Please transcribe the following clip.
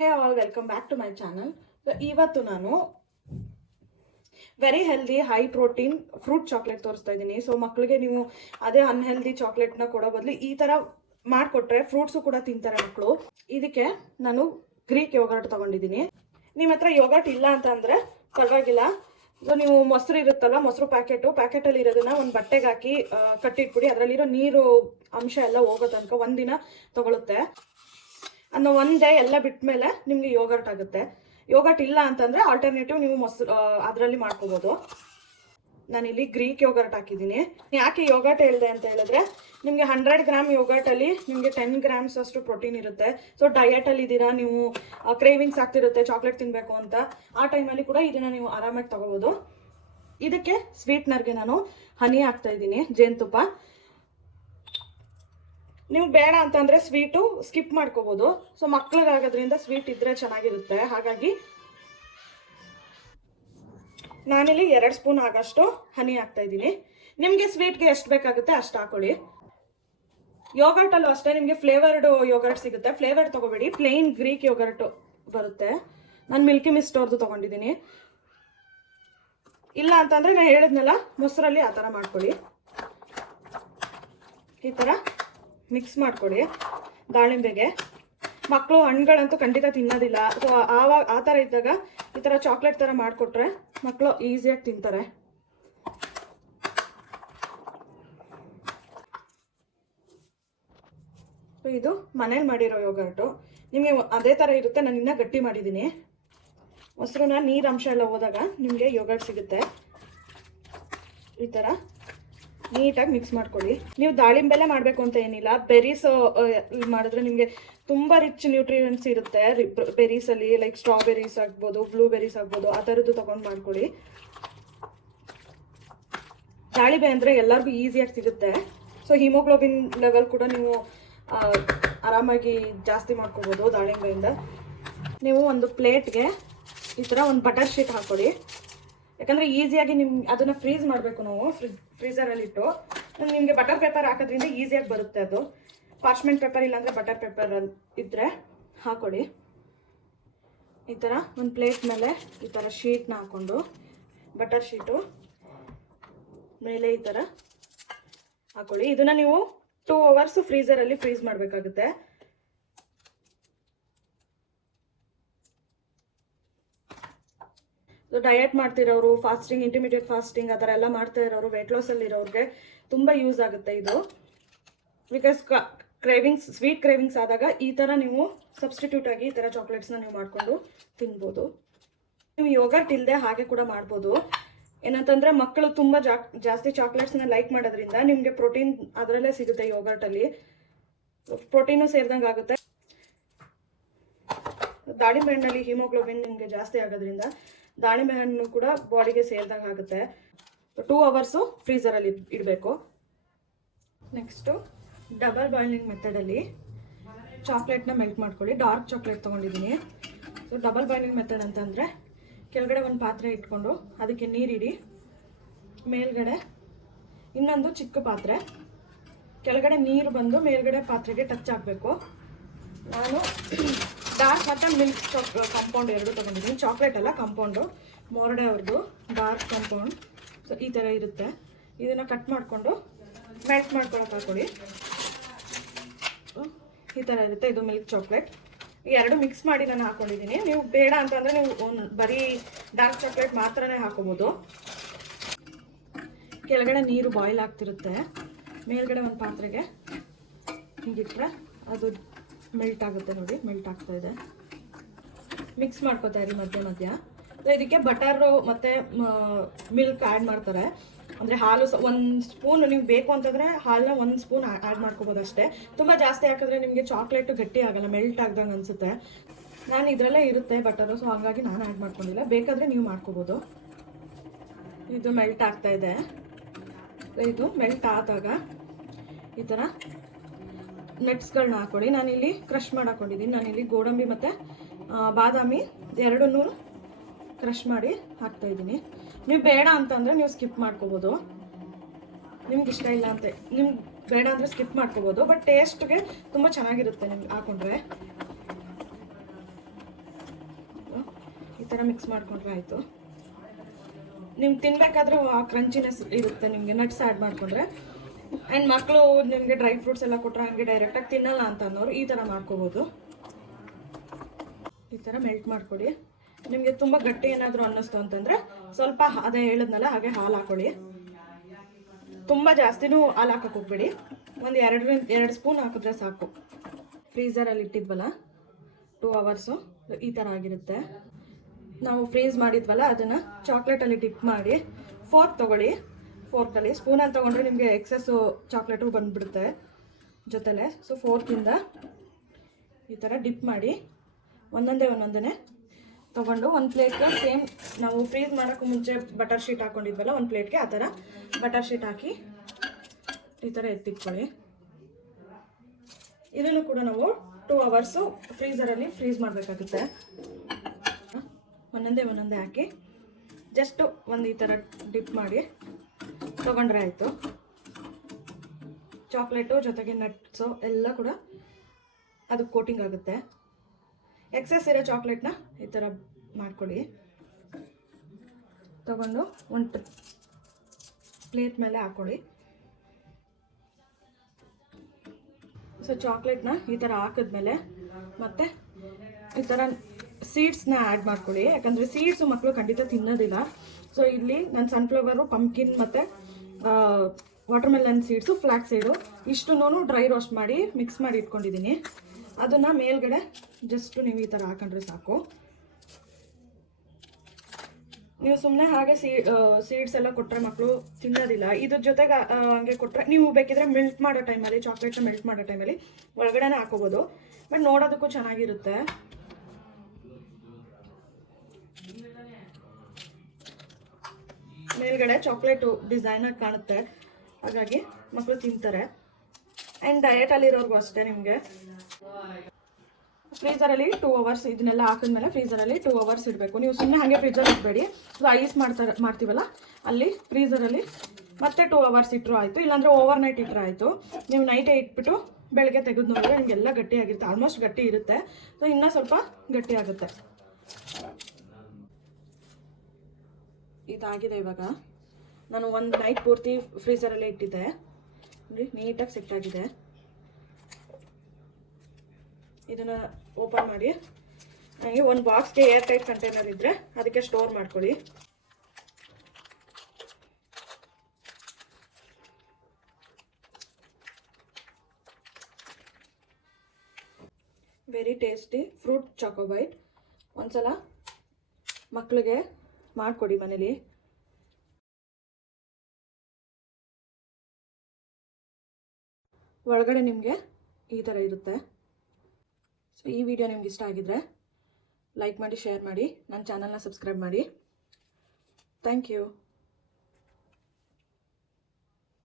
Hey all, welcome back to my channel. ಇವತ್ತು ನಾನು very healthy high protein fruit chocolate ತೋರಿಸ್ತಾ ಇದ್ದೀನಿ. So ಮಕ್ಕಳಿಗೆ ನೀವು ಅದೇ ಅನ್ಹೆಲ್ದಿ ಚಾಕ್ಲೇಟ್ನ ಕೊಡೋ ಬದಲು ಈ ಥರ ಮಾಡಿಕೊಟ್ರೆ ಫ್ರೂಟ್ಸು ಕೂಡ ತಿಂತಾರೆ ಮಕ್ಕಳು. ಇದಕ್ಕೆ ನಾನು ಗ್ರೀಕ್ ಯೋಗರ್ಟ್ ತೊಗೊಂಡಿದ್ದೀನಿ. ನಿಮ್ಮ ಹತ್ರ ಯೋಗರ್ಟ್ ಇಲ್ಲ ಅಂತ ಅಂದರೆ ಪರವಾಗಿಲ್ಲ. ಸೊ ನೀವು ಮೊಸರು ಇರುತ್ತಲ್ಲ, ಮೊಸರು ಪ್ಯಾಕೆಟಲ್ಲಿ ಇರೋದನ್ನ ಒಂದು ಬಟ್ಟೆಗೆ ಹಾಕಿ ಕಟ್ಟಿಟ್ಬಿಡಿ. ಅದರಲ್ಲಿರೋ ನೀರು ಅಂಶ ಎಲ್ಲ ಹೋಗೋ ತನಕ ಒಂದಿನ ತಗೊಳುತ್ತೆ. ಅನ್ನೋ ಒಂದೇ ಎಲ್ಲ ಬಿಟ್ಟ ಮೇಲೆ ನಿಮಗೆ ಯೋಗರ್ಟ್ ಆಗುತ್ತೆ. ಯೋಗರ್ಟ್ ಇಲ್ಲ ಅಂತಂದರೆ ಆಲ್ಟರ್ನೇಟಿವ್ ನೀವು ಮೊಸರು ಅದರಲ್ಲಿ ಮಾಡ್ಕೋಬೋದು. ನಾನಿಲ್ಲಿ ಗ್ರೀಕ್ ಯೋಗರ್ಟ್ ಹಾಕಿದ್ದೀನಿ. ಯಾಕೆ ಯೋಗರ್ಟ್ ಹೇಳಿದೆ ಅಂತ ಹೇಳಿದ್ರೆ, ನಿಮಗೆ 100 ಗ್ರಾಮ್ ಯೋಗರ್ಟಲ್ಲಿ ನಿಮಗೆ 10 ಗ್ರಾಮ್ಸ್ ಅಷ್ಟು ಪ್ರೋಟೀನ್ ಇರುತ್ತೆ. ಸೊ ಡಯಟಲ್ಲಿ ಇದ್ದೀರಾ, ನೀವು ಕ್ರೇವಿಂಗ್ಸ್ ಆಗ್ತಿರುತ್ತೆ ಚಾಕ್ಲೇಟ್ ತಿನ್ನಬೇಕು ಅಂತ, ಆ ಟೈಮಲ್ಲಿ ಕೂಡ ಇದನ್ನು ನೀವು ಆರಾಮಾಗಿ ತೊಗೋಬೋದು. ಇದಕ್ಕೆ ಸ್ವೀಟ್ನರ್ಗೆ ನಾನು ಹನಿ ಹಾಕ್ತಾ ಇದ್ದೀನಿ, ಜೇನುತುಪ್ಪ. ನೀವು ಬೇಡ ಅಂತಂದರೆ ಸ್ವೀಟು ಸ್ಕಿಪ್ ಮಾಡ್ಕೋಬೋದು. ಸೊ ಮಕ್ಳಿಗಾಗೋದ್ರಿಂದ ಸ್ವೀಟ್ ಇದ್ದರೆ ಚೆನ್ನಾಗಿರುತ್ತೆ. ಹಾಗಾಗಿ ನಾನಿಲ್ಲಿ 2 ಸ್ಪೂನ್ ಆಗೋಷ್ಟು ಹನಿ ಹಾಕ್ತಾ ಇದ್ದೀನಿ. ನಿಮಗೆ ಸ್ವೀಟ್ಗೆ ಎಷ್ಟು ಬೇಕಾಗುತ್ತೆ ಅಷ್ಟು ಹಾಕೊಳ್ಳಿ. ಯೋಗರ್ಟಲ್ಲೂ ಅಷ್ಟೇ ನಿಮಗೆ ಫ್ಲೇವರ್ಡ್ ಯೋಗರ್ಟ್ ಸಿಗುತ್ತೆ. ಫ್ಲೇವರ್ಡ್ ತೊಗೋಬೇಡಿ, ಪ್ಲೇನ್ ಗ್ರೀಕ್ ಯೋಗರ್ಟ್ ಬರುತ್ತೆ. ನಾನು ಮಿಲ್ಕಿ ಮಿಸ್ಟ್ ಅವ್ರದ್ದು ತೊಗೊಂಡಿದ್ದೀನಿ. ಇಲ್ಲ ಅಂತಂದರೆ ನಾನು ಹೇಳಿದ್ನಲ್ಲ, ಮೊಸರಲ್ಲಿ ಆ ಥರ ಮಾಡ್ಕೊಳ್ಳಿ. ಈ ಥರ ಮಿಕ್ಸ್ ಮಾಡ್ಕೊಳ್ಳಿ. ದಾಳಿಂಬೆಗೆ ಮಕ್ಕಳು ಹಣ್ಣುಗಳಂತೂ ಖಂಡಿತ ತಿನ್ನೋದಿಲ್ಲ. ಸೊ ಆವಾಗ ಆ ಥರ ಇದ್ದಾಗ ಈ ಥರ ಚಾಕ್ಲೇಟ್ ಥರ ಮಾಡಿಕೊಟ್ರೆ ಮಕ್ಕಳು ಈಸಿಯಾಗಿ ತಿಂತಾರೆ. ಸೊ ಇದು ಮನೇಲಿ ಮಾಡಿರೋ ಯೋಗರ್ಟು. ನಿಮಗೆ ಅದೇ ಥರ ಇರುತ್ತೆ. ನಾನು ಇನ್ನೂ ಗಟ್ಟಿ ಮಾಡಿದ್ದೀನಿ. ಮೊಸರನ್ನ ನೀರಂಶ ಎಲ್ಲ ಹೋದಾಗ ನಿಮಗೆ ಯೋಗರ್ಟ್ ಸಿಗುತ್ತೆ. ಈ ಥರ ನೀಟಾಗಿ ಮಿಕ್ಸ್ ಮಾಡ್ಕೊಳ್ಳಿ. ನೀವು ದಾಳಿಂಬೆಲೆ ಮಾಡಬೇಕು ಅಂತ ಏನಿಲ್ಲ. ಬೆರೀಸ್ ಮಾಡಿದ್ರೆ ನಿಮಗೆ ತುಂಬ ರಿಚ್ ನ್ಯೂಟ್ರಿಯೆಂಟ್ಸ್ ಇರುತ್ತೆ ಬೆರೀಸಲ್ಲಿ. ಲೈಕ್ ಸ್ಟ್ರಾಬೆರೀಸ್ ಆಗ್ಬೋದು, ಬ್ಲೂಬೆರೀಸ್ ಆಗ್ಬೋದು, ಆ ಥರದ್ದು ತೊಗೊಂಡು ಮಾಡ್ಕೊಳ್ಳಿ. ದಾಳಿಂಬೆ ಅಂದರೆ ಎಲ್ಲರಿಗೂ ಈಸಿಯಾಗಿ ಸಿಗುತ್ತೆ. ಸೊ ಹಿಮೋಗ್ಲೋಬಿನ್ ಲೆವೆಲ್ ಕೂಡ ನೀವು ಆರಾಮಾಗಿ ಜಾಸ್ತಿ ಮಾಡ್ಕೋಬೋದು ದಾಳಿಂಬೆಯಿಂದ. ನೀವು ಒಂದು ಪ್ಲೇಟ್ಗೆ ಈ ಥರ ಒಂದು ಬಟರ್ ಶೀಟ್ ಹಾಕ್ಕೊಳ್ಳಿ. ಯಾಕಂದರೆ ಈಸಿಯಾಗಿ ಅದನ್ನು ಫ್ರೀಸ್ ಮಾಡಬೇಕು ನಾವು ಫ್ರೀಸರಲ್ಲಿಟ್ಟು. ನಿಮಗೆ ಬಟರ್ ಪೇಪರ್ ಹಾಕೋದ್ರಿಂದ ಈಸಿಯಾಗಿ ಬರುತ್ತೆ ಅದು. ಪಾರ್ಚ್ಮೆಂಟ್ ಪೇಪರ್ ಇಲ್ಲಾಂದರೆ ಬಟರ್ ಪೇಪರ್ ಇದ್ದರೆ ಹಾಕ್ಕೊಳ್ಳಿ. ಈ ಥರ ಒಂದು ಪ್ಲೇಟ್ ಮೇಲೆ ಈ ಥರ ಶೀಟ್ನ ಹಾಕ್ಕೊಂಡು, ಬಟರ್ ಶೀಟು ಮೇಲೆ ಈ ಥರ ಹಾಕ್ಕೊಳ್ಳಿ. ಇದನ್ನು ನೀವು 2 ಅವರ್ಸ್ ಫ್ರೀಸರಲ್ಲಿ ಫ್ರೀಸ್ ಮಾಡಬೇಕಾಗುತ್ತೆ. ಡಯಟ್ ಮಾಡ್ತಿರೋರು, ಫಾಸ್ಟಿಂಗ್, ಇಂಟರ್ಮೀಡಿಯೇಟ್ ಫಾಸ್ಟಿಂಗ್ ಆ ಥರ ಎಲ್ಲ ಮಾಡ್ತಾ ಇರೋರು, ವೆಯ್ಟ್ ಲಾಸಲ್ಲಿ ಇರೋರಿಗೆ ತುಂಬ ಯೂಸ್ ಆಗುತ್ತೆ ಇದು. ಬಿಕಾಸ್ ಸ್ವೀಟ್ ಕ್ರೇವಿಂಗ್ಸ್ ಆದಾಗ ಈ ಥರ ನೀವು ಸಬ್ಸ್ಟಿಟ್ಯೂಟ್ ಆಗಿ ಈ ಥರ ಚಾಕ್ಲೇಟ್ಸ್ನ ನೀವು ಮಾಡಿಕೊಂಡು ತಿನ್ಬೋದು. ನೀವು ಯೋಗರ್ಟ್ ಇಲ್ಲದೆ ಹಾಗೆ ಕೂಡ ಮಾಡ್ಬೋದು. ಏನಂತಂದರೆ ಮಕ್ಕಳು ತುಂಬ ಜಾಸ್ತಿ ಚಾಕ್ಲೇಟ್ಸ್ನ ಲೈಕ್ ಮಾಡೋದ್ರಿಂದ ನಿಮಗೆ ಪ್ರೋಟೀನ್ ಅದರಲ್ಲೇ ಸಿಗುತ್ತೆ. ಯೋಗರ್ಟಲ್ಲಿ ಪ್ರೋಟೀನು ಸೇರಿದಂಗೆ ಆಗುತ್ತೆ. ದಾಳಿಂಬೆ ಹಣ್ಣಲ್ಲಿ ಹಿಮೋಗ್ಲೋಬಿನ್ ನಿಮಗೆ ಜಾಸ್ತಿ ಆಗೋದ್ರಿಂದ ದಾಳಿಂಬೆ ಹಣ್ಣು ಕೂಡ ಬಾಡಿಗೆ ಸೇರಿದಂಗೆ ಆಗುತ್ತೆ. 2 ಅವರ್ಸು ಫ್ರೀಸರಲ್ಲಿ ಇಡಬೇಕು. ನೆಕ್ಸ್ಟು ಡಬಲ್ ಬಾಯ್ಲಿಂಗ್ ಮೆಥಡಲ್ಲಿ ಚಾಕ್ಲೇಟ್ನ ಮೆಲ್ಟ್ ಮಾಡ್ಕೊಳ್ಳಿ. ಡಾರ್ಕ್ ಚಾಕ್ಲೇಟ್ ತೊಗೊಂಡಿದ್ದೀನಿ. ಸೊ ಡಬಲ್ ಬಾಯ್ಲಿಂಗ್ ಮೆಥಡ್ ಅಂತಂದರೆ, ಕೆಳಗಡೆ ಒಂದು ಪಾತ್ರೆ ಇಟ್ಕೊಂಡು ಅದಕ್ಕೆ ನೀರಿಡಿ, ಮೇಲ್ಗಡೆ ಇನ್ನೊಂದು ಚಿಕ್ಕ ಪಾತ್ರೆ, ಕೆಳಗಡೆ ನೀರು ಬಂದು ಮೇಲ್ಗಡೆ ಪಾತ್ರೆಗೆ ಟಚ್ ಆಗಬೇಕು. ನಾನು ಡಾರ್ಕ್ ಮತ್ತು ಮಿಲ್ಕ್ ಕಾಂಪೌಂಡ್ 2 ತೊಗೊಂಡಿದ್ದೀನಿ. ಚಾಕ್ಲೇಟ್ ಅಲ್ಲ, ಕಾಂಪೌಂಡು, ಮೋರ್ಡೆ ಅವ್ರದ್ದು ಡಾರ್ಕ್ ಕಾಂಪೌಂಡ್. ಸೊ ಈ ಥರ ಇರುತ್ತೆ. ಇದನ್ನು ಕಟ್ ಮಾಡಿಕೊಂಡು ಮೆಲ್ಟ್ ಮಾಡ್ಕೊಳಕ್ಕೆ ಹಾಕೊಳ್ಳಿ. ಈ ಥರ ಇರುತ್ತೆ. ಇದು ಮಿಲ್ಕ್ ಚಾಕ್ಲೇಟ್. 2 ಮಿಕ್ಸ್ ಮಾಡಿ ನಾನು ಹಾಕ್ಕೊಂಡಿದ್ದೀನಿ. ನೀವು ಬೇಡ ಅಂತಂದರೆ ನೀವು ಬರೀ ಡಾರ್ಕ್ ಚಾಕ್ಲೇಟ್ ಮಾತ್ರನೇ ಹಾಕೋಬೋದು. ಕೆಳಗಡೆ ನೀರು ಬಾಯ್ಲ್ ಆಗ್ತಿರುತ್ತೆ. ಮೇಲ್ಗಡೆ ಒಂದು ಪಾತ್ರೆಗೆ ಹಿಂಗಿಟ್ರೆ ಅದು ಮೆಲ್ಟ್ ಆಗುತ್ತೆ. ನೋಡಿ, ಮೆಲ್ಟ್ ಆಗ್ತಾ ಇದೆ. ಮಿಕ್ಸ್ ಮಾಡ್ಕೋತಾ ಇರಿ ಮಧ್ಯ ಮಧ್ಯ. ಇದಕ್ಕೆ ಬಟರು ಮತ್ತು ಮಿಲ್ಕ್ ಆ್ಯಡ್ ಮಾಡ್ತಾರೆ. ಅಂದರೆ ಹಾಲು 1 ಸ್ಪೂನ್ ನೀವು ಬೇಕು ಅಂತಂದರೆ ಹಾಲನ್ನ 1 ಸ್ಪೂನ್ ಆ್ಯಡ್ ಮಾಡ್ಕೋಬೋದು ಅಷ್ಟೇ. ತುಂಬ ಜಾಸ್ತಿ ಹಾಕಿದ್ರೆ ನಿಮಗೆ ಚಾಕ್ಲೇಟು ಗಟ್ಟಿ ಆಗೋಲ್ಲ, ಮೆಲ್ಟ್ ಆಗ್ದಂಗೆ ಅನಿಸುತ್ತೆ. ನಾನು ಇದರಲ್ಲೇ ಇರುತ್ತೆ ಬಟರು, ಸೊ ಹಾಗಾಗಿ ನಾನು ಆ್ಯಡ್ ಮಾಡ್ಕೊಂಡಿಲ್ಲ. ಬೇಕಾದರೆ ನೀವು ಮಾಡ್ಕೋಬೋದು. ಇದು ಮೆಲ್ಟ್ ಆಗ್ತಾ ಇದೆ. ಇದು ಮೆಲ್ಟ್ ಆದಾಗ ಈ ಥರ ನಟ್ಸ್ಗಳನ್ನ ಹಾಕ್ಕೊಳ್ಳಿ. ನಾನಿಲ್ಲಿ ಕ್ರಷ್ ಮಾಡಿ ಹಾಕ್ಕೊಂಡಿದ್ದೀನಿ. ನಾನಿಲ್ಲಿ ಗೋಡಂಬಿ ಮತ್ತು ಬಾದಾಮಿ 2 ಕ್ರಷ್ ಮಾಡಿ ಹಾಕ್ತಾಯಿದ್ದೀನಿ. ನೀವು ಬೇಡ ಅಂತಂದರೆ ನೀವು ಸ್ಕಿಪ್ ಮಾಡ್ಕೋಬೋದು. ನಿಮ್ಗೆ ಇಷ್ಟ ಇಲ್ಲ ಅಂತ ನಿಮ್ಗೆ ಬೇಡ ಅಂದರೆ ಸ್ಕಿಪ್ ಮಾಡ್ಕೋಬೋದು. ಬಟ್ ಟೇಸ್ಟ್ಗೆ ತುಂಬ ಚೆನ್ನಾಗಿರುತ್ತೆ ನಿಮ್ಗೆ ಹಾಕ್ಕೊಂಡ್ರೆ. ಥರ ಮಿಕ್ಸ್ ಮಾಡ್ಕೊಂಡ್ರೆ ಆಯಿತು. ನಿಮ್ಗೆ ತಿನ್ಬೇಕಾದ್ರೂ ಆ ಕ್ರಂಚಿನೆಸ್ ಇರುತ್ತೆ ನಿಮಗೆ ನಟ್ಸ್ ಆ್ಯಡ್ ಮಾಡಿಕೊಂಡ್ರೆ. ಆ್ಯಂಡ್ ಮಕ್ಕಳು ನಿಮಗೆ ಡ್ರೈ ಫ್ರೂಟ್ಸ್ ಎಲ್ಲ ಕೊಟ್ಟರೆ ಹಂಗೆ ಡೈರೆಕ್ಟಾಗಿ ತಿನ್ನಲ್ಲ ಅಂತ ಅನ್ನೋರು ಈ ಥರ ಮಾಡ್ಕೋಬೋದು. ಈ ಥರ ಮೆಲ್ಟ್ ಮಾಡಿಕೊಡಿ. ನಿಮಗೆ ತುಂಬ ಗಟ್ಟಿ ಏನಾದರೂ ಅನ್ನಿಸ್ತು ಅಂತಂದರೆ ಸ್ವಲ್ಪ ಅದೇ ಹೇಳಿದ್ನಲ್ಲ ಹಾಗೆ ಹಾಲು ಹಾಕೊಳ್ಳಿ. ತುಂಬ ಜಾಸ್ತಿನೂ ಹಾಲು ಹಾಕಕ್ಕೆ ಹೋಗ್ಬೇಡಿ, ಒಂದು 2 ಸ್ಪೂನ್ ಹಾಕಿದ್ರೆ ಸಾಕು. ಫ್ರೀಝರಲ್ಲಿ ಇಟ್ಟಿದ್ವಲ್ಲ 2 ಅವರ್ಸು ಈ ಥರ ಆಗಿರುತ್ತೆ. ನಾವು ಫ್ರೀಸ್ ಮಾಡಿದ್ವಲ್ಲ ಅದನ್ನು ಚಾಕ್ಲೇಟಲ್ಲಿ ಡಿಪ್ ಮಾಡಿ ಫೋರ್ಕ್ ತೊಗೊಳ್ಳಿ. ಫೋರ್ಕಲ್ಲಿ ಸ್ಪೂನಲ್ಲಿ ತೊಗೊಂಡ್ರೆ ನಿಮಗೆ ಎಕ್ಸಸ್ಸು ಚಾಕ್ಲೇಟು ಬಂದುಬಿಡುತ್ತೆ ಜೊತೆಲೆ. ಸೊ ಫೋರ್ಕಿಂದ ಈ ಥರ ಡಿಪ್ ಮಾಡಿ ಒಂದೊಂದೇ ತೊಗೊಂಡು ಒಂದು ಪ್ಲೇಟ್ಗೆ ಸೇಮ್ ನಾವು ಫ್ರೀಸ್ ಮಾಡೋಕ್ಕೂ ಮುಂಚೆ ಬಟರ್ ಶೀಟ್ ಹಾಕ್ಕೊಂಡಿದ್ವಲ್ಲ ಒಂದು ಪ್ಲೇಟ್ಗೆ ಆ ಥರ ಬಟರ್ ಶೀಟ್ ಹಾಕಿ ಈ ಥರ ಎತ್ತಿಟ್ಕೊಳ್ಳಿ. ಇದನ್ನು ಕೂಡ ನಾವು 2 ಅವರ್ಸು ಫ್ರೀಝರಲ್ಲಿ ಫ್ರೀಸ್ ಮಾಡಬೇಕಾಗುತ್ತೆ. ಒಂದೊಂದೇ ಹಾಕಿ ಜಸ್ಟು ಒಂದು ಈ ಥರ ಡಿಪ್ ಮಾಡಿ ತೊಗೊಂಡ್ರೆ ಆಯಿತು. ಚಾಕ್ಲೇಟು ಜೊತೆಗೆ ನಟ್ಸು ಎಲ್ಲ ಕೂಡ ಅದಕ್ಕೆ ಕೋಟಿಂಗ್ ಆಗುತ್ತೆ. ಎಕ್ಸೆಸ್ ಇರೋ ಚಾಕ್ಲೇಟ್ನ ಈ ಥರ ಮಾಡ್ಕೊಳ್ಳಿ. ತಗೊಂಡು ಒಂದು ಪ್ಲೇಟ್ ಮೇಲೆ ಹಾಕ್ಕೊಳ್ಳಿ. ಸೊ ಚಾಕ್ಲೇಟ್ನ ಈ ಥರ ಹಾಕಿದ್ಮೇಲೆ ಮತ್ತೆ ಈ ಥರ ಸೀಡ್ಸ್ನ ಆ್ಯಡ್ ಮಾಡ್ಕೊಳ್ಳಿ. ಯಾಕಂದರೆ ಸೀಡ್ಸು ಮಕ್ಕಳು ಖಂಡಿತ ತಿನ್ನೋದಿಲ್ಲ. ಸೊ ಇಲ್ಲಿ ನಾನು ಸನ್ಫ್ಲವರು, ಪಂಪ್ಕಿನ್ ಮತ್ತು ವಾಟರ್ಮೆಲನ್ ಸೀಡ್ಸು, ಫ್ಲ್ಯಾಕ್ಸ್ ಸೀಡು ಇಷ್ಟನ್ನೂ ಡ್ರೈ ರೋಸ್ಟ್ ಮಾಡಿ ಮಿಕ್ಸ್ ಮಾಡಿ ಇಟ್ಕೊಂಡಿದ್ದೀನಿ. ಅದನ್ನು ಮೇಲ್ಗಡೆ ಜಸ್ಟು ನೀವು ಈ ಥರ ಹಾಕೊಂಡ್ರೆ ಸಾಕು. ನೀವು ಸುಮ್ಮನೆ ಹಾಗೆ ಸೀಡ್ಸ್ ಎಲ್ಲ ಕೊಟ್ಟರೆ ಮಕ್ಕಳು ತಿನ್ನೋದಿಲ್ಲ. ಇದ್ರ ಜೊತೆಗೆ ಹಂಗೆ ಕೊಟ್ಟರೆ ನೀವು ಬೇಕಿದ್ರೆ ಮೆಲ್ಟ್ ಮಾಡೋ ಟೈಮಲ್ಲಿ, ಚಾಕ್ಲೇಟ್ನ ಮೆಲ್ಟ್ ಮಾಡೋ ಟೈಮಲ್ಲಿ ಒಳಗಡೆನೇ ಹಾಕೋಬೋದು. ಬಟ್ ನೋಡೋದಕ್ಕೂ ಚೆನ್ನಾಗಿರುತ್ತೆ. ಮೇಲ್ಗಡೆ ಚಾಕ್ಲೇಟು ಡಿಸೈನಾಗಿ ಕಾಣುತ್ತೆ, ಹಾಗಾಗಿ ಮಕ್ಕಳು ತಿಂತಾರೆ. ಆ್ಯಂಡ್ ಡಯಟಲ್ಲಿರೋರ್ಗೂ ಅಷ್ಟೇ. ನಿಮಗೆ ಫ್ರೀಝರಲ್ಲಿ 2 ಅವರ್ಸ್ ಇದನ್ನೆಲ್ಲ ಹಾಕಿದ್ಮೇಲೆ ಫ್ರೀಝರಲ್ಲಿ 2 ಅವರ್ಸ್ ಇಡಬೇಕು. ನೀವು ಸುಮ್ಮನೆ ಹಾಗೆ ಫ್ರಿಜ್ಜಲ್ಲಿ ಇಡಬೇಡಿ. ಅದು ಐಸ್ ಮಾಡ್ತೀವಲ್ಲ ಅಲ್ಲಿ ಫ್ರೀಝರಲ್ಲಿ ಮತ್ತೆ 2 ಅವರ್ಸ್ ಇಟ್ಟರು ಆಯಿತು, ಇಲ್ಲಾಂದರೆ ಓವರ್ ನೈಟ್ ಇಟ್ಟರೆ ಆಯಿತು. ನೀವು ನೈಟೇ ಇಟ್ಬಿಟ್ಟು ಬೆಳಗ್ಗೆ ತೆಗೆದು ನೋಡಿದ್ರೆ ನಿಮಗೆಲ್ಲ ಗಟ್ಟಿಯಾಗಿರುತ್ತೆ, ಆಲ್ಮೋಸ್ಟ್ ಗಟ್ಟಿ ಇರುತ್ತೆ. ಸೊ ಇನ್ನೂ ಸ್ವಲ್ಪ ಗಟ್ಟಿ ಆಗುತ್ತೆ. ಇದಾಗಿದೆ. ಇವಾಗ ನಾನು ಒಂದು ನೈಟ್ ಪೂರ್ತಿ ಫ್ರೀಝರಲ್ಲೇ ಇಟ್ಟಿದ್ದೆ ನೋಡಿ, ನೀಟಾಗಿ ಸೆಟ್ ಆಗಿದೆ. ಇದನ್ನು ಓಪನ್ ಮಾಡಿ ನನಗೆ ಒಂದು ಬಾಕ್ಸ್ಗೆ ಏರ್ ಟೈಟ್ ಕಂಟೈನರ್ ಇದ್ದರೆ ಅದಕ್ಕೆ ಸ್ಟೋರ್ ಮಾಡ್ಕೊಳ್ಳಿ. Very tasty fruit choco bite. ಒಂದ್ಸಲ ಮಕ್ಕಳಿಗೆ ಮಾಡಿಕೊಡಿ ಮನೇಲಿ. ಒಳಗಡೆ ನಿಮಗೆ ಈ ಥರ ಇರುತ್ತೆ. ಸೊ ಈ ವಿಡಿಯೋ ನಿಮ್ಗೆ ಇಷ್ಟ ಆಗಿದ್ರೆ ಲೈಕ್ ಮಾಡಿ, ಶೇರ್ ಮಾಡಿ, ನನ್ನ ಚಾನಲ್ನ ಸಬ್ಸ್ಕ್ರೈಬ್ ಮಾಡಿ. Thank you.